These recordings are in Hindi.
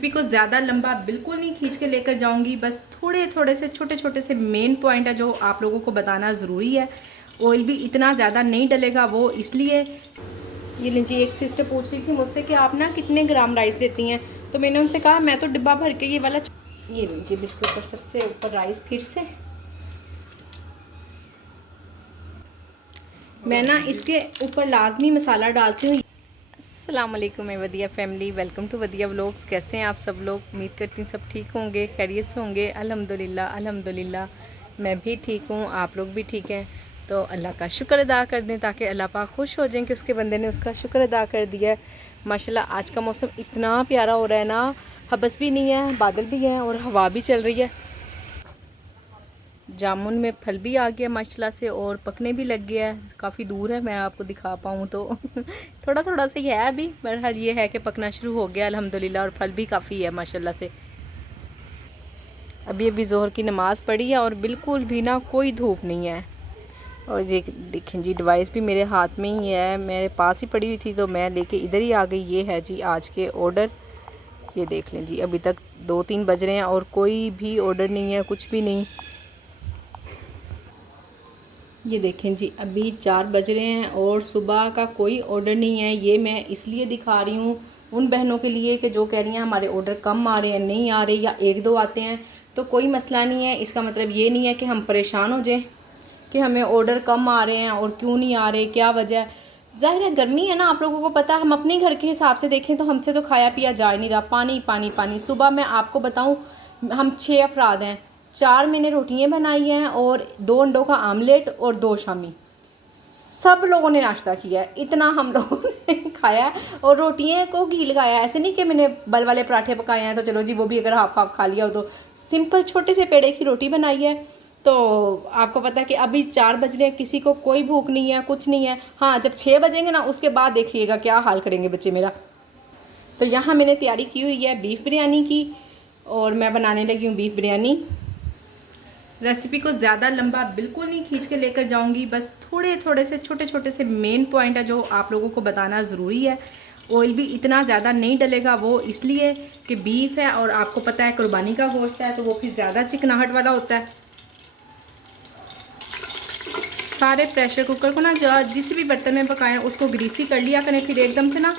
रेसिपी को ज़्यादा लंबा बिल्कुल नहीं खींच के लेकर जाऊंगी, बस थोड़े थोड़े से छोटे छोटे से मेन पॉइंट है जो आप लोगों को बताना ज़रूरी है। ऑयल भी इतना ज़्यादा नहीं डलेगा, वो इसलिए। ये लीजिए, एक सिस्टर पूछ रही थी मुझसे कि आप ना कितने ग्राम राइस देती हैं, तो मैंने उनसे कहा मैं तो डिब्बा भर के ये वाला। ये लीजिए इसके ऊपर सबसे ऊपर राइस, फिर से मैं ना इसके ऊपर लाजमी मसाला डालती हूँ। अस्सलाम वालेकुम मैं वदिया फैमिली, वेलकम टू वदिया व्लॉग्स। कैसे हैं आप सब लोग? उम्मीद करती हूँ सब ठीक होंगे, खैरियत से होंगे। अल्हम्दुलिल्लाह अल्हम्दुलिल्लाह मैं भी ठीक हूँ, आप लोग भी ठीक हैं। तो अल्लाह का शुक्र अदा कर दें ताकि अल्लाह पाक खुश हो जाएं कि उसके बंदे ने उसका शुक्र अदा कर दिया है। माशाल्लाह आज का मौसम इतना प्यारा हो रहा है ना, हबस भी नहीं है, बादल भी हैं और हवा भी चल रही है। जामुन में फल भी आ गया माशाल्लाह से और पकने भी लग गया है। काफ़ी दूर है, मैं आपको दिखा पाऊँ तो थोड़ा थोड़ा सा ही है अभी, बहरहाल ये है कि पकना शुरू हो गया अल्हम्दुलिल्लाह, और फल भी काफ़ी है माशाल्लाह से। अभी ज़ोहर की नमाज़ पढ़ी है और बिल्कुल भी ना कोई धूप नहीं है। और ये देखें जी, डिवाइस भी मेरे हाथ में ही है, मेरे पास ही पड़ी हुई थी तो मैं लेके इधर ही आ गई। ये है जी आज के ऑर्डर, ये देख लें जी। अभी तक 2-3 बज रहे हैं और कोई भी ऑर्डर नहीं है, कुछ भी नहीं। ये देखें जी, अभी 4 बज रहे हैं और सुबह का कोई ऑर्डर नहीं है। ये मैं इसलिए दिखा रही हूँ उन बहनों के लिए कि जो कह रही हैं हमारे ऑर्डर कम आ रहे हैं, नहीं आ रहे, या 1-2 आते हैं तो कोई मसला नहीं है। इसका मतलब ये नहीं है कि हम परेशान हो जाएं कि हमें ऑर्डर कम आ रहे हैं और क्यों नहीं आ रहे, क्या वजह है। ज़ाहिर है गर्मी है ना, आप लोगों को पता है। हम अपने घर के हिसाब से देखें तो हमसे तो खाया पिया जा नहीं रहा, पानी पानी पानी। सुबह मैं आपको बताऊँ, हम 6 अफराद हैं, 4 मैंने रोटियां बनाई हैं और 2 अंडों का आमलेट और 2 शामी। सब लोगों ने नाश्ता किया है, इतना हम लोगों ने खाया और रोटियां को घी लगाया। ऐसे नहीं कि मैंने बल वाले पराठे पकाए हैं तो चलो जी वो भी अगर हाफ हाफ खा लिया हो तो। सिंपल छोटे से पेड़े की रोटी बनाई है। तो आपको पता है कि अभी 4 बज रहे हैं, किसी को कोई भूख नहीं है, कुछ नहीं है। हाँ, जब 6 बजेंगे ना उसके बाद देखिएगा क्या हाल करेंगे बच्चे मेरा। तो यहाँ मैंने तैयारी की हुई है बीफ बिरयानी की और मैं बनाने लगी हूँ बीफ बिरयानी। रेसिपी को ज़्यादा लंबा बिल्कुल नहीं खींच के लेकर जाऊंगी, बस थोड़े थोड़े से छोटे छोटे से मेन पॉइंट है जो आप लोगों को बताना ज़रूरी है। ऑयल भी इतना ज़्यादा नहीं डलेगा, वो इसलिए कि बीफ है और आपको पता है कुर्बानी का गोश्त है तो वो फिर ज़्यादा चिकनाहट वाला होता है। सारे प्रेशर कुकर को ना जिस भी बर्तन में पकाएं उसको ग्रीसी कर लिया करें, फिर एकदम से ना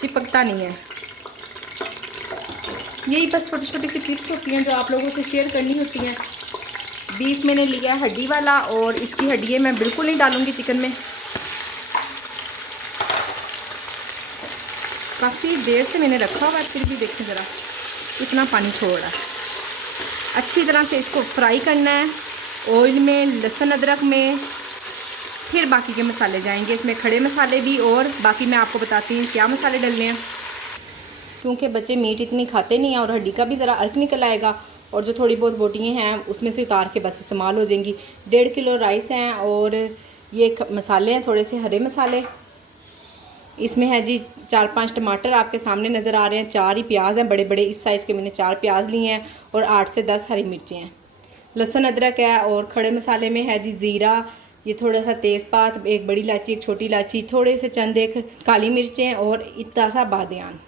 चिपकता नहीं है। यही बस छोटी छोटी सी टिप्स होती हैं जो आप लोगों से शेयर करनी होती हैं। बीफ मैंने लिया हड्डी वाला और इसकी हड्डियाँ मैं बिल्कुल नहीं डालूंगी चिकन में। काफ़ी देर से मैंने रखा हुआ है, फिर भी देखें ज़रा इतना पानी छोड़ रहा है। अच्छी तरह से इसको फ्राई करना है ऑयल में, लहसुन अदरक में, फिर बाकी के मसाले जाएंगे इसमें, खड़े मसाले भी, और बाकी मैं आपको बताती हूँ क्या मसाले डलने हैं। क्योंकि बच्चे मीट इतनी खाते नहीं हैं और हड्डी का भी ज़रा अर्क निकल आएगा और जो थोड़ी बहुत बोटियाँ हैं उसमें से उतार के बस इस्तेमाल हो जाएंगी। 1.5 किलो राइस हैं और ये मसाले हैं, थोड़े से हरे मसाले। इसमें है जी 4-5 टमाटर आपके सामने नज़र आ रहे हैं, 4 ही प्याज हैं बड़े बड़े, इस साइज़ के मैंने 4 प्याज लिए हैं और 8 से 10 हरी मिर्चें हैं। लहसुन अदरक है और खड़े मसाले में है जी ज़ीरा, ये थोड़ा सा तेज़पात, एक बड़ी इलायची, एक छोटी इलायची, थोड़े से चंद एक काली मिर्चें और इतना सा बादियान।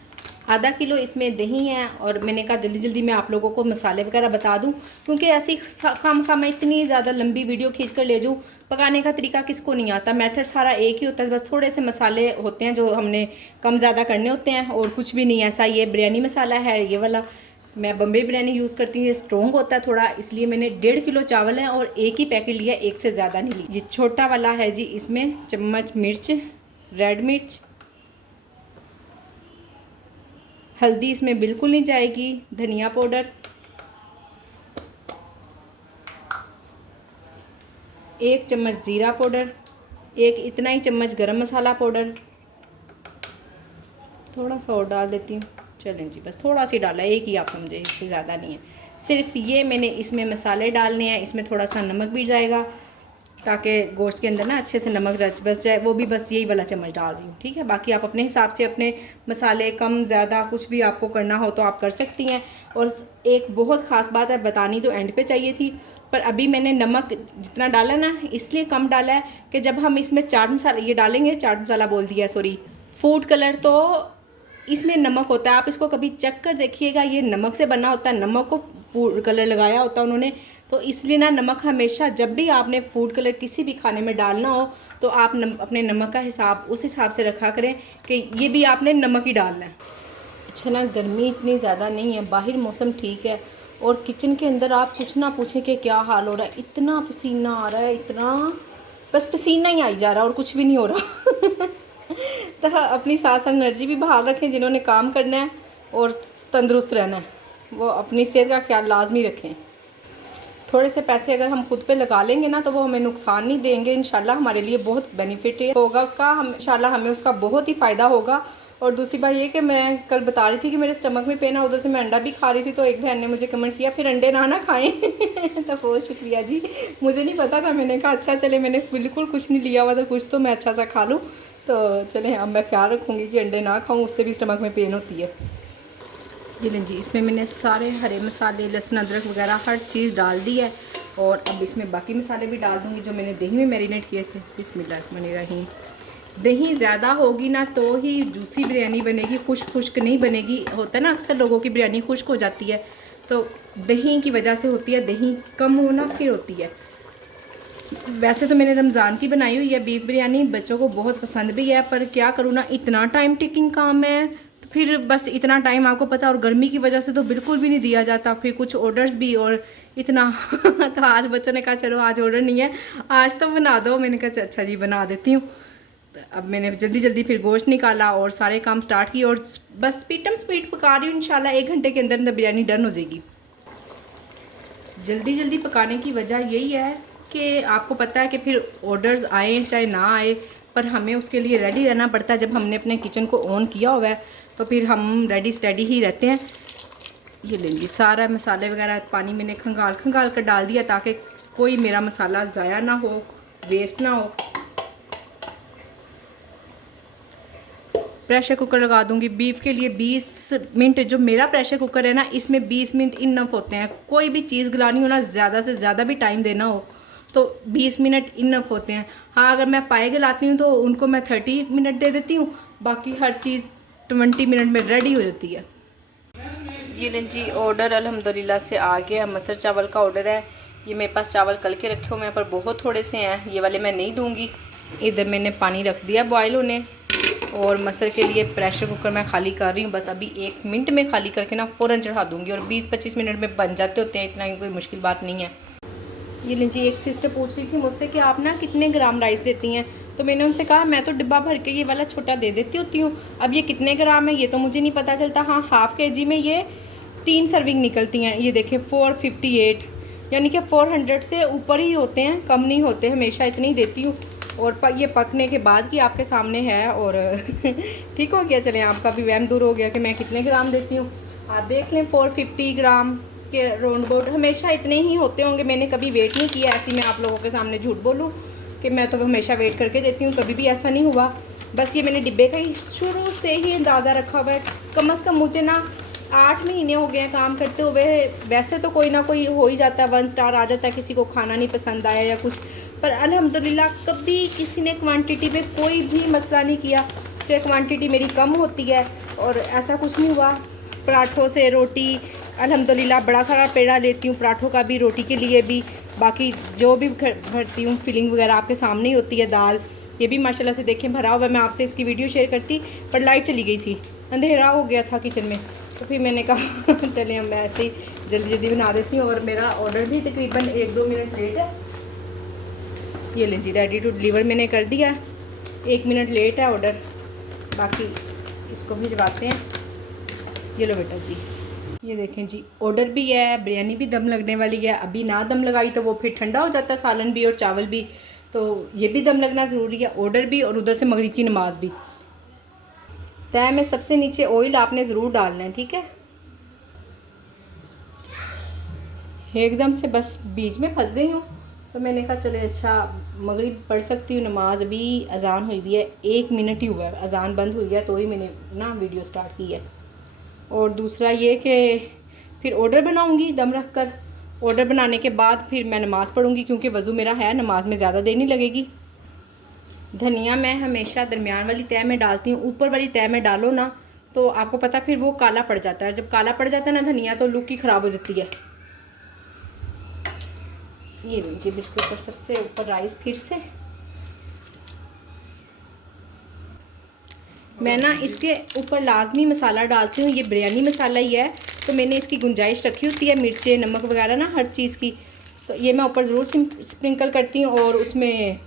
आधा किलो इसमें दही है और मैंने कहा जल्दी जल्दी मैं आप लोगों को मसाले वगैरह बता दूं क्योंकि ऐसी खाम मैं इतनी ज़्यादा लंबी वीडियो खींच कर ले जाऊँ। पकाने का तरीका किसको नहीं आता, मेथड सारा एक ही होता है, बस थोड़े से मसाले होते हैं जो हमने कम ज़्यादा करने होते हैं और कुछ भी नहीं ऐसा। ये बिरयानी मसाला है, ये वाला मैं बम्बई बिरयानी यूज़ करती हूँ, ये स्ट्रॉन्ग होता है थोड़ा, इसलिए मैंने 1.5 किलो चावल है और एक ही पैकेट लिया, एक से ज़्यादा नहीं ली। ये छोटा वाला है जी, इसमें चम्मच मिर्च, रेड मिर्च, हल्दी इसमें बिल्कुल नहीं जाएगी, धनिया पाउडर, 1 चम्मच ज़ीरा पाउडर, एक इतना ही चम्मच गरम मसाला पाउडर, थोड़ा सा और डाल देती हूँ, चलें जी बस थोड़ा सा डाला, एक ही आप समझे, इससे ज़्यादा नहीं है। सिर्फ ये मैंने इसमें मसाले डालने हैं, इसमें थोड़ा सा नमक भी जाएगा ताकि गोश्त के अंदर ना अच्छे से नमक रच बस जाए, वो भी बस यही वाला चम्मच डाल रही हूँ, ठीक है। बाकी आप अपने हिसाब से अपने मसाले कम ज़्यादा कुछ भी आपको करना हो तो आप कर सकती हैं। और एक बहुत ख़ास बात है, बतानी तो एंड पे चाहिए थी पर अभी मैंने नमक जितना डाला ना इसलिए कम डाला है कि जब हम इसमें चाट मसाला ये डालेंगे, चाट मसाला बोल दिया सॉरी, फूड कलर, तो इसमें नमक होता है, आप इसको कभी चेक कर देखिएगा, ये नमक से बना होता है, नमक को फूड कलर लगाया होता है उन्होंने। तो इसलिए ना नमक हमेशा जब भी आपने फूड कलर किसी भी खाने में डालना हो तो आप अपने नमक का हिसाब उस हिसाब से रखा करें कि ये भी आपने नमक ही डालना है। अच्छा ना, गर्मी इतनी ज़्यादा नहीं है, बाहर मौसम ठीक है, और किचन के अंदर आप कुछ ना पूछें कि क्या हाल हो रहा है, इतना पसीना आ रहा है, इतना बस पसीना ही आई जा रहा है और कुछ भी नहीं हो रहा। तो अपनी सांस एनर्जी भी बाहर रखें, जिन्होंने काम करना है और तंदुरुस्त रहना है वो अपनी सेहत का ख्याल लाजमी रखें। थोड़े से पैसे अगर हम खुद पे लगा लेंगे ना तो वो हमें नुकसान नहीं देंगे, इंशाल्लाह हमारे लिए बहुत बेनिफिट होगा उसका, हम इंशाल्लाह हमें उसका बहुत ही फ़ायदा होगा। और दूसरी बात ये कि मैं कल बता रही थी कि मेरे स्टमक में पेन है, उधर से मैं अंडा भी खा रही थी, तो एक बहन ने मुझे कमेंट किया फिर अंडे ना खाएं। तो बहुत शुक्रिया जी, मुझे नहीं पता था, मैंने कहा अच्छा चले, मैंने बिल्कुल कुछ नहीं लिया हुआ था, कुछ तो मैं अच्छा सा खा लूँ। तो चले अब मैं ख्याल रखूँगी कि अंडे ना खाऊँ, उससे भी स्टमक में पेन होती है। ये लें जी, इसमें मैंने सारे हरे मसाले, लहसुन, अदरक वगैरह हर चीज़ डाल दी है, और अब इसमें बाकी मसाले भी डाल दूँगी जो मैंने दही में मैरिनेट किए थे। बिस्मिल्लाहिर्रहमानिर्रहीम। दही ज़्यादा होगी ना तो ही जूसी बिरयानी बनेगी, खुश्क नहीं बनेगी। होता है ना अक्सर लोगों की बिरयानी खुश्क हो जाती है, तो दही की वजह से होती है, दही कम होना फिर होती है। वैसे तो मैंने रमज़ान की बनाई हुई है बीफ बिरयानी, बच्चों को बहुत पसंद भी है, पर क्या करूँ ना, इतना टाइम टेकिंग काम है, तो फिर बस इतना टाइम आपको पता, और गर्मी की वजह से तो बिल्कुल भी नहीं दिया जाता, फिर कुछ ऑर्डर्स भी और इतना। तो आज बच्चों ने कहा चलो आज ऑर्डर नहीं है, आज तो बना दो, मैंने कहा अच्छा जी बना देती हूँ। तो अब मैंने जल्दी जल्दी फिर गोश्त निकाला और सारे काम स्टार्ट किए, और बस स्पीड पका रही हूँ, इंशाल्लाह 1 घंटे के अंदर अंदर बिरयानी डन हो जाएगी। जल्दी पकाने की वजह यही है कि आपको पता है कि फिर ऑर्डर्स आए चाहे ना आए, पर हमें उसके लिए रेडी रहना पड़ता है। जब हमने अपने किचन को ऑन किया हुआ है तो फिर हम रेडी स्टेडी ही रहते हैं। ये लेंगी सारा मसाले वगैरह पानी मैंने खंगाल कर डाल दिया ताकि कोई मेरा मसाला ज़ाया ना हो, वेस्ट ना हो। प्रेशर कुकर लगा दूंगी बीफ के लिए 20 मिनट। जो मेरा प्रेशर कुकर है ना, इसमें 20 मिनट इनफ होते हैं। कोई भी चीज़ गलानी हो ना, ज़्यादा से ज़्यादा भी टाइम देना हो तो 20 मिनट इनफ होते हैं। हाँ, अगर मैं पाए गलाती हूँ तो उनको मैं 30 मिनट दे देती हूँ, बाकी हर चीज़ 20 मिनट में रेडी हो जाती है। ये लें जी, ऑर्डर अल्हम्दुलिल्लाह से आ गया। मसर चावल का ऑर्डर है। ये मेरे पास चावल कल के रखे हुए हैं, पर बहुत थोड़े से हैं, ये वाले मैं नहीं दूँगी। इधर मैंने पानी रख दिया बॉयल होने, और मसर के लिए प्रेशर कुकर मैं खाली कर रही हूँ। बस अभी 1 मिनट में खाली करके ना फ़ौरन चढ़ा दूँगी, और 20-25 मिनट में बन जाते होते हैं, इतना ही कोई मुश्किल बात नहीं है। ये लीजिए, एक सिस्टर पूछ रही थी मुझसे कि आप ना कितने ग्राम राइस देती हैं, तो मैंने उनसे कहा मैं तो डिब्बा भर के ये वाला छोटा दे देती होती हूँ। अब ये कितने ग्राम है ये तो मुझे नहीं पता चलता। हाँ, हाफ़ kg में ये 3 सर्विंग निकलती हैं। ये देखें 458, यानी कि 400 से ऊपर ही होते हैं, कम नहीं होते, हमेशा इतनी ही देती हूँ। और ये पकने के बाद की आपके सामने है, और ठीक हो गया। चलें, आपका भी वहम दूर हो गया कि मैं कितने ग्राम देती हूँ। आप देख लें 450 ग्राम के राउंड अबाउट हमेशा इतने ही होते होंगे। मैंने कभी वेट नहीं किया, ऐसी मैं आप लोगों के सामने झूठ बोलूँ कि मैं तो हमेशा वेट करके देती हूँ, कभी भी ऐसा नहीं हुआ। बस ये मैंने डिब्बे का ही शुरू से ही अंदाज़ा रखा हुआ है। कम से कम मुझे ना 8 महीने हो गए हैं काम करते हुए। वैसे तो कोई ना कोई हो ही जाता है, 1 स्टार आ जाता है, किसी को खाना नहीं पसंद आया या कुछ, पर अल्हम्दुलिल्लाह कभी किसी ने क्वांटिटी में कोई भी मसला नहीं किया कि क्वांटिटी मेरी कम होती है, और ऐसा कुछ नहीं हुआ। पराठों से रोटी अल्हम्दुलिल्लाह बड़ा सारा पेड़ा लेती हूँ, पराठों का भी, रोटी के लिए भी, बाकी जो भी भरती हूँ फिलिंग वगैरह आपके सामने ही होती है। दाल ये भी माशाल्लाह से देखें भरा हुआ। मैं आपसे इसकी वीडियो शेयर करती, पर लाइट चली गई थी, अंधेरा हो गया था किचन में, तो फिर मैंने कहा चलिए मैं ऐसे ही जल्दी बना देती हूँ। और मेरा ऑर्डर भी तकरीबन 1-2 मिनट लेट है। ये लें जी, रेडी टू डिलीवर मैंने कर दिया। 1 मिनट लेट है ऑर्डर, बाकी इसको भिजवाते हैं। ये लो बेटा जी, ये देखें जी, ऑर्डर भी है, बिरयानी भी दम लगने वाली है। अभी ना दम लगाई तो वो फिर ठंडा हो जाता है, सालन भी और चावल भी, तो ये भी दम लगना ज़रूरी है, ऑर्डर भी और उधर से मगरिब की नमाज भी। तय में सबसे नीचे ऑयल आपने ज़रूर डालना है, ठीक है। एकदम से बस बीच में फंस गई हूँ, तो मैंने कहा चले अच्छा मगरिब पढ़ सकती हूँ नमाज। अभी अजान हुई भी है, 1 मिनट ही हुआ है, अजान बंद हुई है तो ही मैंने ना वीडियो स्टार्ट की है। और दूसरा ये कि फिर ऑर्डर बनाऊँगी दम रख कर, ऑर्डर बनाने के बाद फिर मैं नमाज़ पढ़ूँगी, क्योंकि वज़ू मेरा है, नमाज में ज़्यादा देर नहीं लगेगी। धनिया मैं हमेशा दरमियान वाली तह में डालती हूँ, ऊपर वाली तह में डालो ना तो आपको पता फिर वो काला पड़ जाता है। जब काला पड़ जाता है ना धनिया तो लुक ही ख़राब हो जाती है। ये लीजिए इसके ऊपर सबसे ऊपर राइस फिर से। मैं ना इसके ऊपर लाजमी मसाला डालती हूँ, ये बिरयानी मसाला ही है, तो मैंने इसकी गुंजाइश रखी होती है मिर्चें नमक वगैरह ना हर चीज़ की, तो ये मैं ऊपर ज़रूर स्प्रिंकल करती हूँ। और उसमें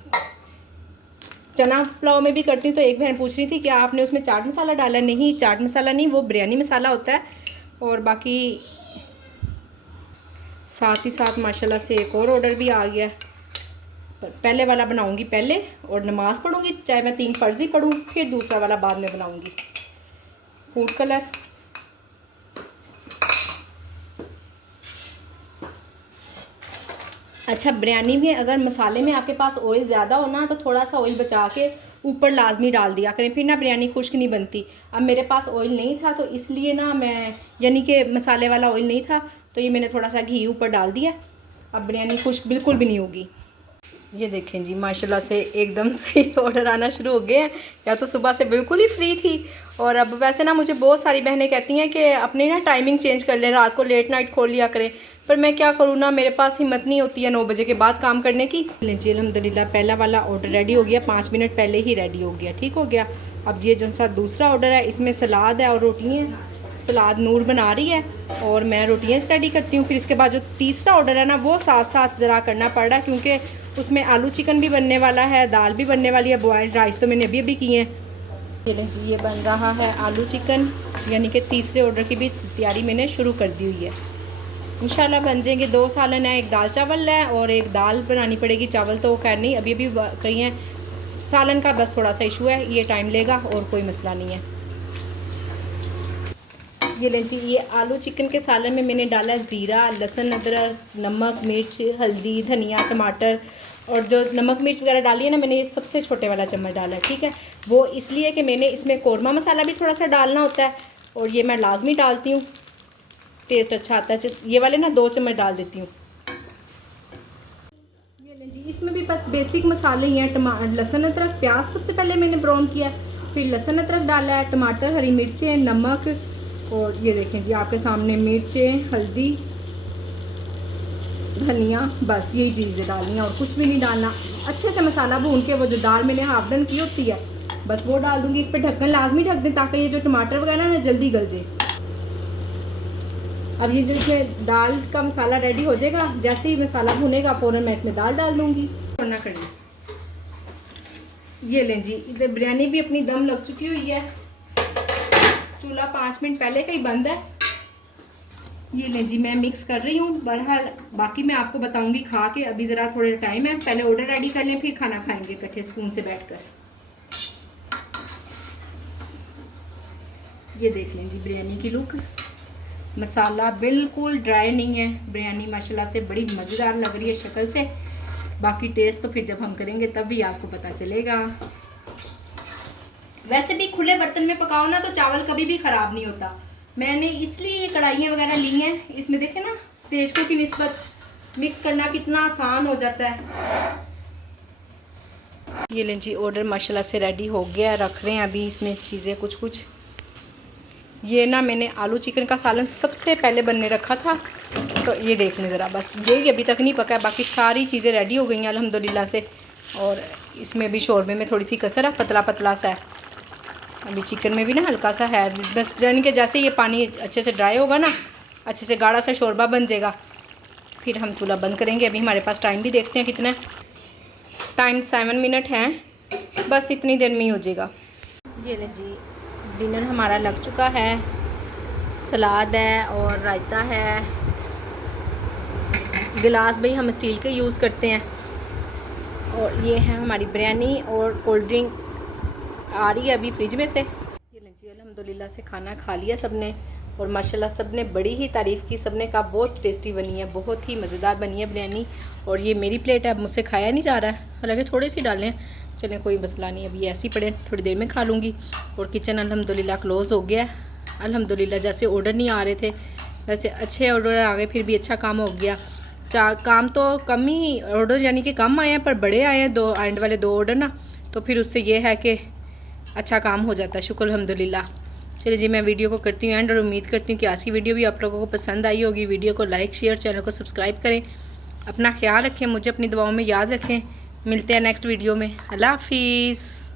चना पुलाव में भी करती हूँ। तो एक बहन पूछ रही थी कि आपने उसमें चाट मसाला डाला? नहीं, चाट मसाला नहीं, वो बिरयानी मसाला होता है। और बाकी साथ ही साथ माशाल्लाह से एक और ऑर्डर भी आ गया है। पहले वाला बनाऊंगी पहले और नमाज़ पढ़ूंगी, चाहे मैं 3 फ़र्ज़ ही पढ़ूँ, फिर दूसरा वाला बाद में बनाऊंगी। फूड कलर, अच्छा बिरयानी में अगर मसाले में आपके पास ऑयल ज़्यादा हो ना तो थोड़ा सा ऑयल बचा के ऊपर लाजमी डाल दिया करें, फिर ना बिरयानी खुश्क नहीं बनती। अब मेरे पास ऑयल नहीं था तो इसलिए ना मैं, यानी कि मसाले वाला ऑयल नहीं था, तो ये मैंने थोड़ा सा घी ऊपर डाल दिया। अब बिरयानी खुश्क बिल्कुल भी नहीं होगी। ये देखें जी माशाल्लाह से एकदम से ऑर्डर आना शुरू हो गए हैं। या तो सुबह से बिल्कुल ही फ्री थी, और अब वैसे ना मुझे बहुत सारी बहनें कहती हैं कि अपनी ना टाइमिंग चेंज कर लें, रात को लेट नाइट खोल लिया करें, पर मैं क्या करूँ ना, मेरे पास हिम्मत नहीं होती है 9 बजे के बाद काम करने की। जी अल्हम्दुलिल्लाह पहला वाला ऑर्डर रेडी हो गया, 5 मिनट पहले ही रेडी हो गया, ठीक हो गया। अब ये जो सा दूसरा ऑर्डर है इसमें सलाद है और रोटियाँ। सलाद नूर बना रही है और मैं रोटियाँ रेडी करती हूँ। फिर इसके बाद जो तीसरा ऑर्डर है ना वो साथ साथ ज़रा करना पड़ रहा है, क्योंकि उसमें आलू चिकन भी बनने वाला है, दाल भी बनने वाली है, बॉयल्ड राइस तो मैंने अभी अभी किए हैं। जी ये बन रहा है आलू चिकन, यानी कि तीसरे ऑर्डर की भी तैयारी मैंने शुरू कर दी हुई है। इंशाल्लाह बन जाएंगे। 2 सालन है, एक दाल चावल है और एक दाल बनानी पड़ेगी। चावल तो खैर नहीं अभी अभी कही हैं, सालन का बस थोड़ा सा इशू है, ये टाइम लेगा और कोई मसला नहीं है। ये लें जी, ये आलू चिकन के सालन में मैंने डाला ज़ीरा, लहसुन, अदरक, नमक, मिर्च, हल्दी, धनिया, टमाटर, और जो नमक मिर्च वगैरह डाली है ना मैंने ये सबसे छोटे वाला चम्मच डाला है, ठीक है। वो इसलिए कि मैंने इसमें कौरमा मसाला भी थोड़ा सा डालना होता है और ये मैं लाजमी डालती हूँ, टेस्ट अच्छा आता है। ये वाले ना 2 चम्मच डाल देती हूँ। ये लें जी, इसमें भी बस बेसिक मसाले ही हैं। लहसुन, अदरक, प्याज सबसे पहले मैंने ब्राउन किया, फिर लहसुन अदरक डाला है, टमाटर, हरी मिर्चें, नमक, और ये देखें जी आपके सामने मिर्चें, हल्दी, धनिया, बस यही चीज़ें डालनी है और कुछ भी नहीं डालना। अच्छे से मसाला भून के वो जो दाल मैंने हाफ डन की होती है बस वो डाल दूंगी। इस पर ढक्कन लाजमी ढक दें ताकि ये जो टमाटर वगैरह ना जल्दी गल जाए। अब ये जो इसमें दाल का मसाला रेडी हो जाएगा, जैसे ही मसाला भुनेगा फ़ौरन मैं इसमें दाल डाल दूँगी। ना करिए, ये लें जी, इधर बिरयानी भी अपनी दम लग चुकी हुई है। चूल्हा 5 मिनट पहले का ही बंद है। ये लें जी, मैं मिक्स कर रही हूँ। बहरहाल बाकी मैं आपको बताऊंगी खा के, अभी ज़रा थोड़ा टाइम है, पहले ऑर्डर रेडी कर लें फिर खाना खाएंगे इकट्ठे सुकून से बैठकर। ये देख लें जी बिरयानी की लुक, मसाला बिल्कुल ड्राई नहीं है। बिरयानी माशाल्लाह से बड़ी मज़ेदार लग रही है शक्ल से, बाकी टेस्ट तो फिर जब हम करेंगे तब भी आपको पता चलेगा। वैसे भी खुले बर्तन में पकाओ ना तो चावल कभी भी ख़राब नहीं होता। मैंने इसलिए ये कढ़ाइयाँ वगैरह ली हैं, इसमें देखें ना तेज़कों की निस्बत मिक्स करना कितना आसान हो जाता है। ये लें जी, ऑर्डर माशाल्लाह से रेडी हो गया, रख रहे हैं अभी इसमें चीज़ें कुछ कुछ। ये ना मैंने आलू चिकन का सालन सबसे पहले बनने रखा था, तो ये देख लें ज़रा, बस ये अभी तक नहीं पका है, बाकी सारी चीज़ें रेडी हो गई हैं अल्हम्दुलिल्लाह से। और इसमें भी शोरबे में थोड़ी सी कसर है, पतला पतला सा है। अभी चिकन में भी ना हल्का सा है, बस यानी कि जैसे ये पानी अच्छे से ड्राई होगा ना, अच्छे से गाढ़ा सा शोरबा बन जाएगा, फिर हम चूल्हा बंद करेंगे। अभी हमारे पास टाइम भी देखते हैं कितना है, टाइम 7 मिनट है, बस इतनी देर में ही हो जाएगा। ये ले जी, डिनर हमारा लग चुका है। सलाद है और रायता है। गिलास भाई हम स्टील के यूज़ करते हैं। और ये है हमारी बिरयानी और कोल्ड ड्रिंक आ रही है अभी फ्रिज में से। ये जी अल्हम्दुलिल्लाह से खाना खा लिया सबने, और माशाल्लाह सबने बड़ी ही तारीफ़ की, सबने कहा बहुत टेस्टी बनी है, बहुत ही मज़ेदार बनी है बिरयानी। और ये मेरी प्लेट है, अब मुझसे खाया नहीं जा रहा है, हालांकि थोड़े सी डालें, चलें कोई मसला नहीं, अभी ऐसे ही पड़े, थोड़ी देर में खा लूँगी। और किचन अल्हम्दुलिल्लाह क्लोज़ हो गया है अल्हम्दुलिल्लाह। जैसे ऑर्डर नहीं आ रहे थे वैसे अच्छे ऑर्डर आ गए, फिर भी अच्छा काम हो गया। काम तो कम ही ऑर्डर यानी कि कम आए हैं, पर बड़े आए हैं 2 एंड वाले 2 ऑर्डर ना, तो फिर उससे ये है कि अच्छा काम हो जाता है, शुक्र अल्हम्दुलिल्लाह। चलिए जी, मैं वीडियो को करती हूँ एंड और उम्मीद करती हूँ कि आज की वीडियो भी आप लोगों को पसंद आई होगी। वीडियो को लाइक शेयर, चैनल को सब्सक्राइब करें। अपना ख्याल रखें, मुझे अपनी दुआओं में याद रखें। मिलते हैं नेक्स्ट वीडियो में। अल्लाह हाफिज़।